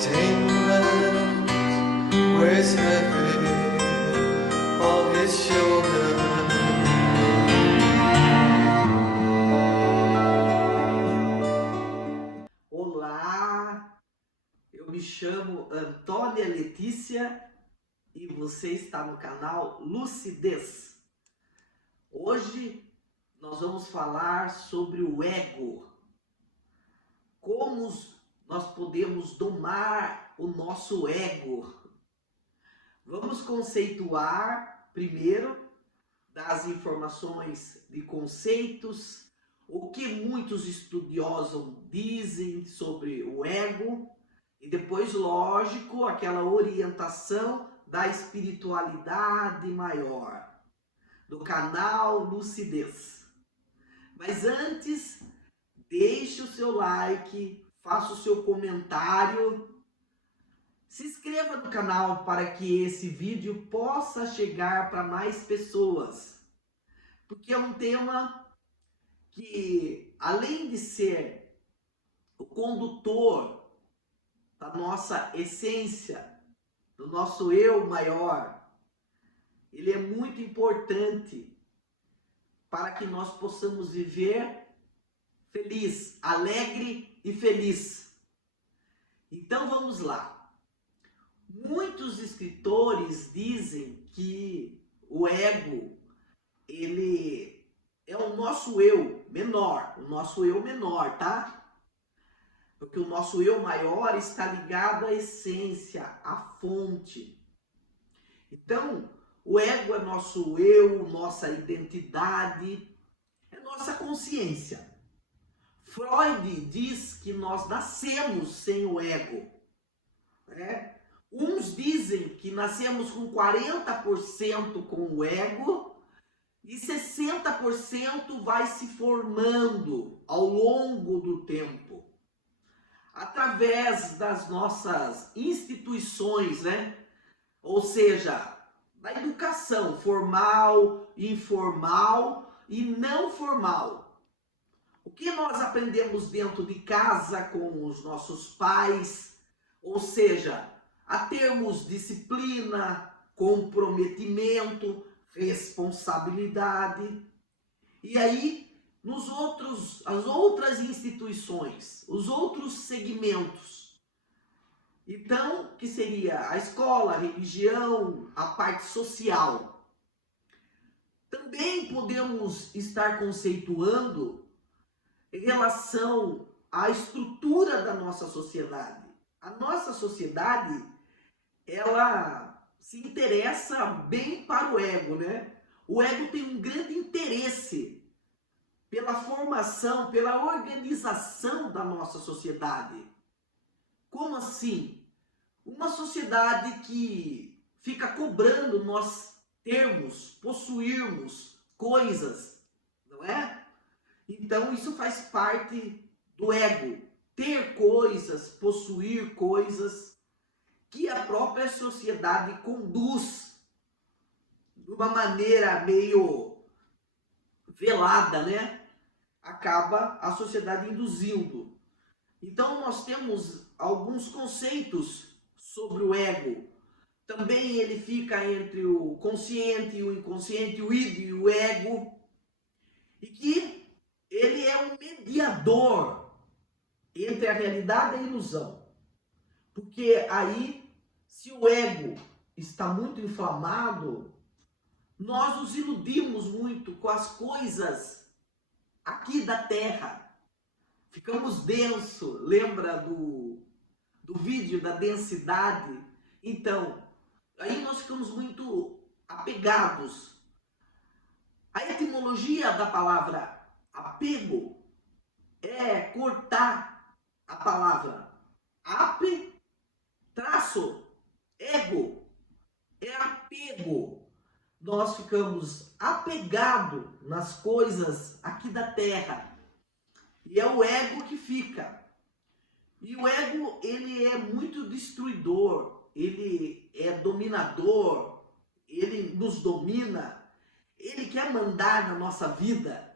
entertainment weighs heavy on his shoulder. Olá, eu me chamo Antônia Letícia e você está no canal Lucidez. Hoje nós vamos falar sobre o ego. Como nós podemos domar o nosso ego? Vamos conceituar primeiro das informações de conceitos, o que muitos estudiosos dizem sobre o ego, e depois, lógico, aquela orientação da espiritualidade maior, do canal Lucidez. Mas antes, deixe o seu like, faça o seu comentário, se inscreva no canal para que esse vídeo possa chegar para mais pessoas, porque é um tema que, além de ser o condutor da nossa essência, do nosso eu maior, ele é muito importante para que nós possamos viver feliz, alegre e feliz. Então vamos lá. Muitos escritores dizem que o ego, ele é o nosso eu menor, tá? Porque o nosso eu maior está ligado à essência, à fonte. Então, o ego é nosso eu, nossa identidade, é nossa consciência. Freud diz que nós nascemos sem o ego, né? Uns dizem que nascemos com 40% com o ego e 60% vai se formando ao longo do tempo, através das nossas instituições, né? Ou seja, da educação formal, informal e não formal. O que nós aprendemos dentro de casa com os nossos pais, ou seja, a termos disciplina, comprometimento, responsabilidade. E aí, as outras instituições, os outros segmentos. Então, que seria a escola, a religião, a parte social. Também podemos estar conceituando em relação à estrutura da nossa sociedade. A nossa sociedade, ela se interessa bem para o ego, né? O ego tem um grande interesse pela formação, pela organização da nossa sociedade. Como assim? Uma sociedade que fica cobrando nós termos, possuirmos coisas, não é? Então isso faz parte do ego. Ter coisas, possuir coisas que a própria sociedade conduz de uma maneira meio velada, né? Acaba a sociedade induzindo. Então nós temos alguns conceitos sobre o ego. Também ele fica entre o consciente e o inconsciente, o id e o ego. E que ele é um mediador entre a realidade e a ilusão. Porque aí, se o ego está muito inflamado, nós nos iludimos muito com as coisas aqui da Terra. Ficamos denso, lembra do vídeo da densidade? Então, aí nós ficamos muito apegados. A etimologia da palavra apego é cortar a palavra ape, traço, ego, é apego. Nós ficamos apegados nas coisas aqui da Terra. E é o ego que fica. E o ego, ele é muito destruidor, ele é dominador, ele nos domina, ele quer mandar na nossa vida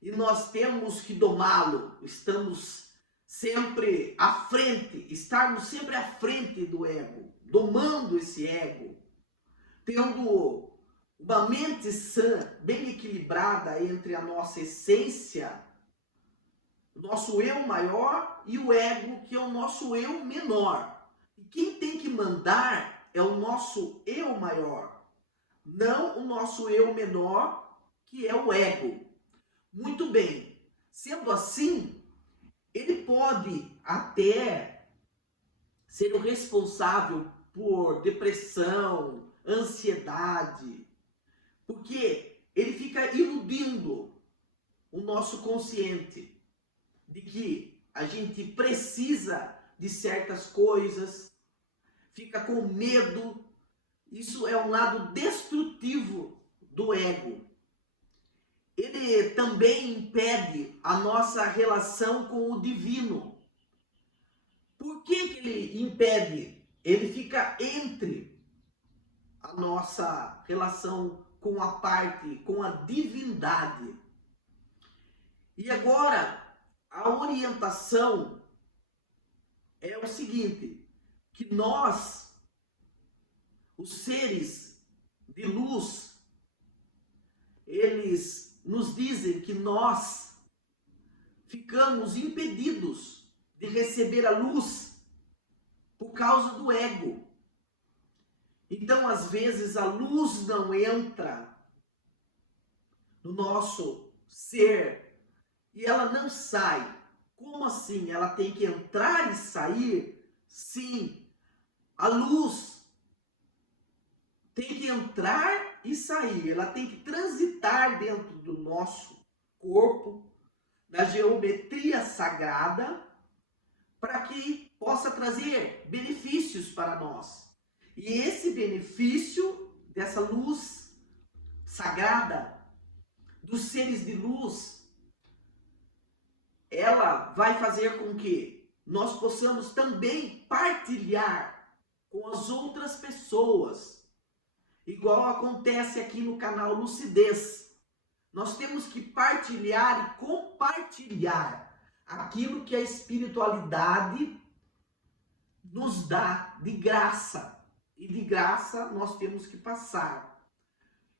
e nós temos que domá-lo. Estamos sempre à frente, estarmos sempre à frente do ego, domando esse ego, tendo uma mente sã, bem equilibrada entre a nossa essência, nosso eu maior e o ego, que é o nosso eu menor. E quem tem que mandar é o nosso eu maior, não o nosso eu menor, que é o ego. Muito bem, sendo assim, ele pode até ser o responsável por depressão, ansiedade, porque ele fica iludindo o nosso consciente de que a gente precisa de certas coisas, fica com medo. Isso é um lado destrutivo do ego. Ele também impede a nossa relação com o divino. Por que que ele impede? Ele fica entre a nossa relação com a parte, com a divindade. E agora, a orientação é o seguinte, que nós, os seres de luz, eles nos dizem que nós ficamos impedidos de receber a luz por causa do ego. Então, às vezes, a luz não entra no nosso ser e ela não sai. Como assim? Ela tem que entrar e sair? Sim, a luz tem que entrar e sair, ela tem que transitar dentro do nosso corpo, na geometria sagrada, para que possa trazer benefícios para nós. E esse benefício dessa luz sagrada, dos seres de luz, ela vai fazer com que nós possamos também partilhar com as outras pessoas, igual acontece aqui no canal Lucidez. Nós temos que partilhar e compartilhar aquilo que a espiritualidade nos dá de graça. E de graça nós temos que passar.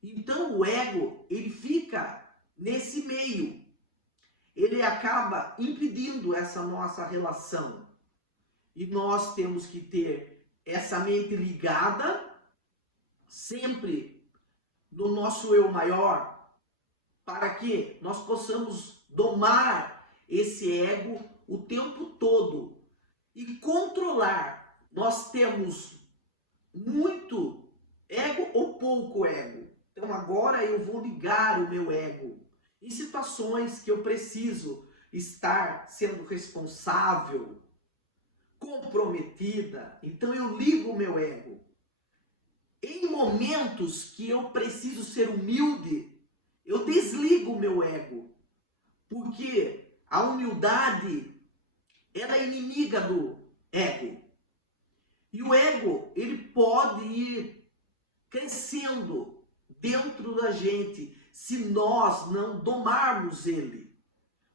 Então o ego, ele fica nesse meio. Ele acaba impedindo essa nossa relação. E nós temos que ter essa mente ligada sempre no nosso eu maior, para que nós possamos domar esse ego o tempo todo e controlar. Nós temos muito ego ou pouco ego. Então agora eu vou ligar o meu ego em situações que eu preciso estar sendo responsável, comprometida. Então eu ligo o meu ego. Em momentos que eu preciso ser humilde, eu desligo o meu ego. Porque a humildade, ela é inimiga do ego. E o ego, ele pode ir crescendo dentro da gente se nós não domarmos ele.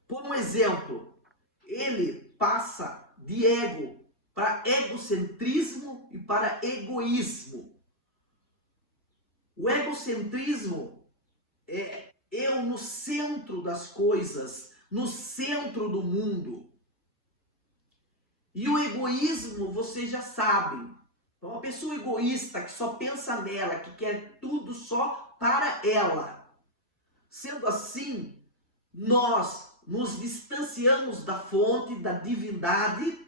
Por um exemplo, ele passa de ego para egocentrismo e para egoísmo. O egocentrismo é eu no centro das coisas, no centro do mundo. E o egoísmo, você já sabe. Então, uma pessoa egoísta que só pensa nela, que quer tudo só para ela. Sendo assim, nós nos distanciamos da fonte, da divindade,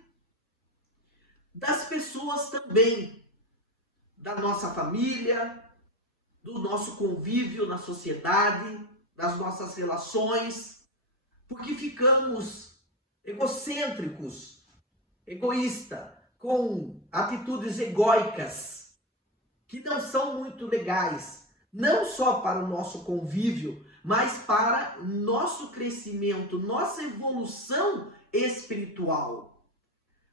das pessoas também, da nossa família, do nosso convívio na sociedade, das nossas relações, porque ficamos egocêntricos, egoístas, com atitudes egóicas, que não são muito legais, não só para o nosso convívio, mas para nosso crescimento, nossa evolução espiritual,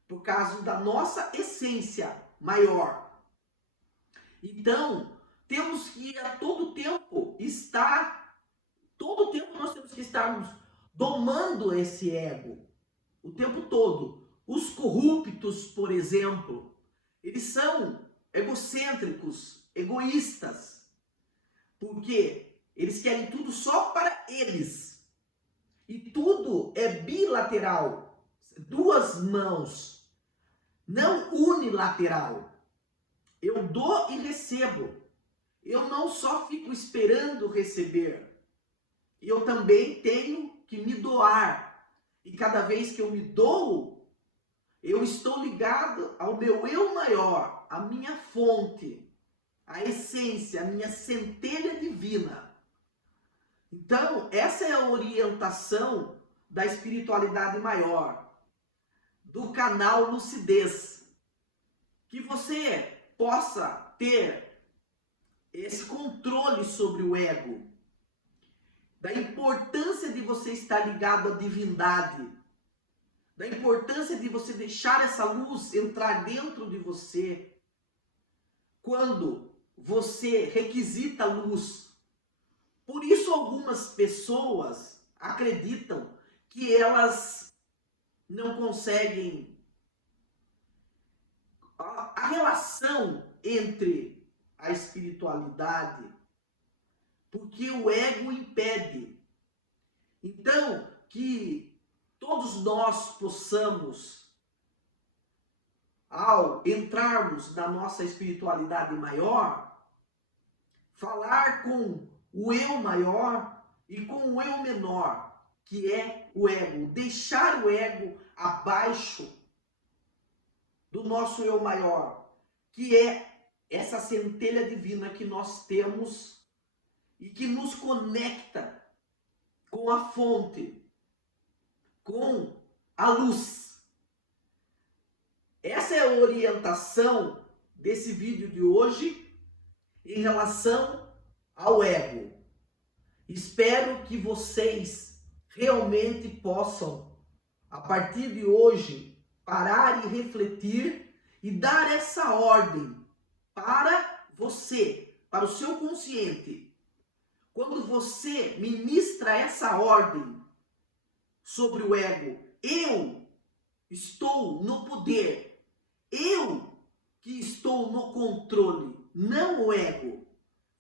por causa da nossa essência maior. Então, temos que a todo tempo nós temos que estarmos domando esse ego. o tempo todo. Os corruptos, por exemplo, eles são egocêntricos, egoístas, porque eles querem tudo só para eles. E tudo é bilateral, duas mãos, não unilateral. Eu dou e recebo. Eu não só fico esperando receber. Eu também tenho que me doar. E cada vez que eu me dou, eu estou ligado ao meu eu maior, à minha fonte, à essência, à minha centelha divina. Então, essa é a orientação da espiritualidade maior, do canal Lucidez. Que você possa ter esse controle sobre o ego, da importância de você estar ligado à divindade, da importância de você deixar essa luz entrar dentro de você. Quando você requisita a luz. Por isso algumas pessoas acreditam que elas não conseguem a relação entre a espiritualidade, porque o ego impede. Então, que todos nós possamos, ao entrarmos na nossa espiritualidade maior, falar com o eu maior e com o eu menor, que é o ego. Deixar o ego abaixo do nosso eu maior, que é essa centelha divina que nós temos e que nos conecta com a fonte, com a luz. Essa é a orientação desse vídeo de hoje em relação ao ego. Espero que vocês realmente possam, a partir de hoje, parar e refletir e dar essa ordem para você, para o seu consciente. Quando você ministra essa ordem sobre o ego, eu estou no poder, eu que estou no controle, não o ego.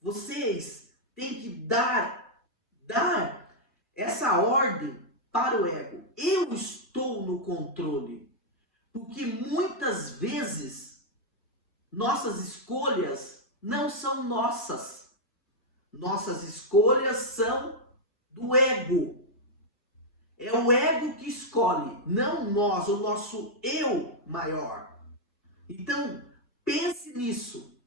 Vocês têm que dar essa ordem para o ego. Eu estou no controle. Porque muitas vezes nossas escolhas não são nossas. Nossas escolhas são do ego. É o ego que escolhe, não nós, o nosso eu maior. Então, pense nisso.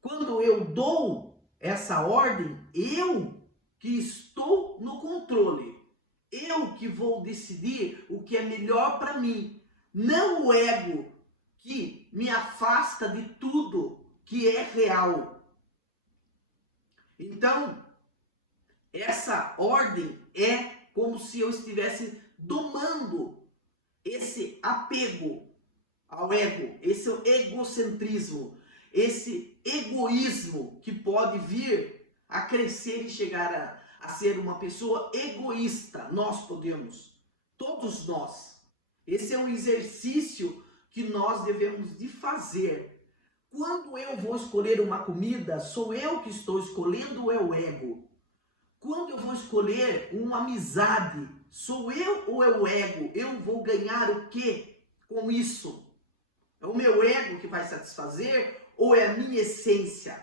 Quando eu dou essa ordem, eu que estou no controle. Eu que vou decidir o que é melhor para mim. Não o ego que me afasta de tudo que é real. Então, essa ordem é como se eu estivesse domando esse apego ao ego, esse egocentrismo, esse egoísmo que pode vir a crescer e chegar a ser uma pessoa egoísta. Nós podemos, todos nós. Esse é um exercício que nós devemos de fazer. Quando eu vou escolher uma comida, sou eu que estou escolhendo ou é o ego? Quando eu vou escolher uma amizade, sou eu ou é o ego? Eu vou ganhar o quê com isso? É o meu ego que vai satisfazer ou é a minha essência?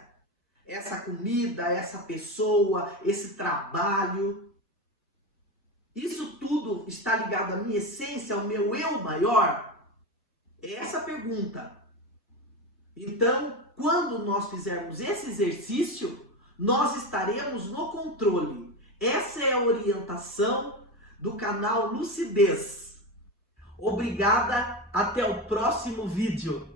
Essa comida, essa pessoa, esse trabalho. Isso tudo está ligado à minha essência, ao meu eu maior? É essa a pergunta. Então, quando nós fizermos esse exercício, nós estaremos no controle. Essa é a orientação do canal Lucidez. Obrigada, até o próximo vídeo.